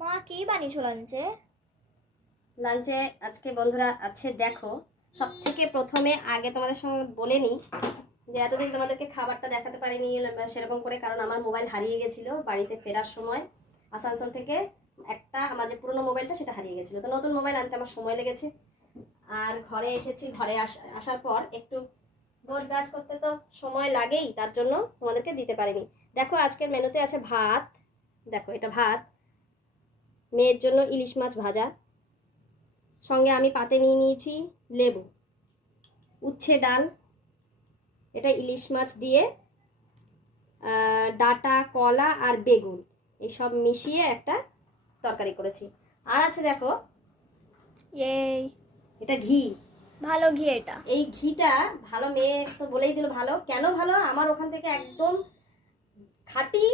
মা কি বানিয়েছো লাঞ্চে? লাঞ্চে আজকে বন্ধুরা আছে দেখো, সব থেকে প্রথমে আগে তোমাদের সঙ্গে বলে নিই যে এতদিন তোমাদেরকে খাবারটা দেখাতে পারিনি সেরকম করে, কারণ আমার মোবাইল হারিয়ে গেছিলো বাড়িতে ফেরার সময় আসানসোল থেকে। একটা আমার যে পুরোনো মোবাইলটা সেটা হারিয়ে গেছিলো, তো নতুন মোবাইল আনতে আমার সময় লেগেছে। আর ঘরে এসেছি, ঘরে আসার পর একটু গোছ গাছ করতে তো সময় লাগেই, তার জন্য তোমাদেরকে দিতে পারিনি। দেখো আজকের মেনুতে আছে ভাত, দেখো এটা ভাত, মেয়ের জন্য ইলিশ মাছ ভাজা, সঙ্গে আমি পাতে নিয়ে নিয়েছি লেবু, উচ্ছে ডাল, এটা ইলিশ মাছ দিয়ে ডাটা, কলা আর বেগুন এইসব মিশিয়ে একটা তরকারি করেছি। আর আছে দেখো এই এটা ঘি, ভালো ঘি এটা। এই ঘিটা ভালো, মেয়ে তো বলেই দিল ভালো। কেন ভালো? আমার ওখান থেকে একদম খাঁটি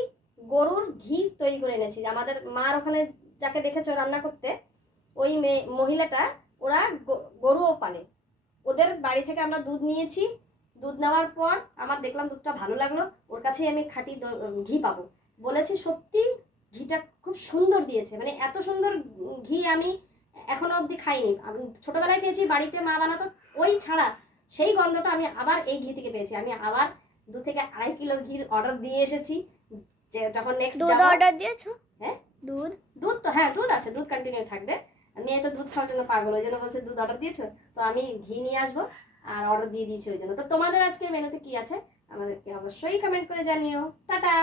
গরুর ঘি তৈরি করে এনেছি। আমাদের মার ওখানে যাকে দেখেছো রান্না করতে, ওই মহিলাটা, ওরা গরুও পালে। ওদের বাড়ি থেকে আমরা দুধ নিয়েছি, দুধ নেওয়ার পর আমার দেখলাম দুধটা ভালো লাগলো, ওর কাছেই আমি খাঁটি ঘি পাবো বলেছি। সত্যি ঘিটা খুব সুন্দর দিয়েছে, মানে এত সুন্দর ঘি আমি এখনো অবধি খাইনি। আমি ছোটোবেলায় খেয়েছি, বাড়িতে মা বানাতো, ওই ছাড়া সেই গন্ধটা আমি আবার এই ঘি থেকে পেয়েছি। আমি আবার 2 থেকে 2.5 কিলো ঘির অর্ডার দিয়ে এসেছি, যে যখন নেক্সট দুধ অর্ডার দিয়েছো? হ্যাঁ, দুধ দুধ তো, হ্যাঁ দুধ আছে, দুধ কন্টিনিউ থাকবে। মেয়ে তো দুধ খাওয়ার জন্য পাগল, ওই জন্য বলছে দুধ অর্ডার দিয়েছো, তো আমি ঘি নিয়ে আসবো আর অর্ডার দিয়ে দিয়েছি ওই জন্য। তো তোমাদের আজকের মেনুতে কি আছে আমাদেরকে অবশ্যই কমেন্ট করে জানিও। টাটা।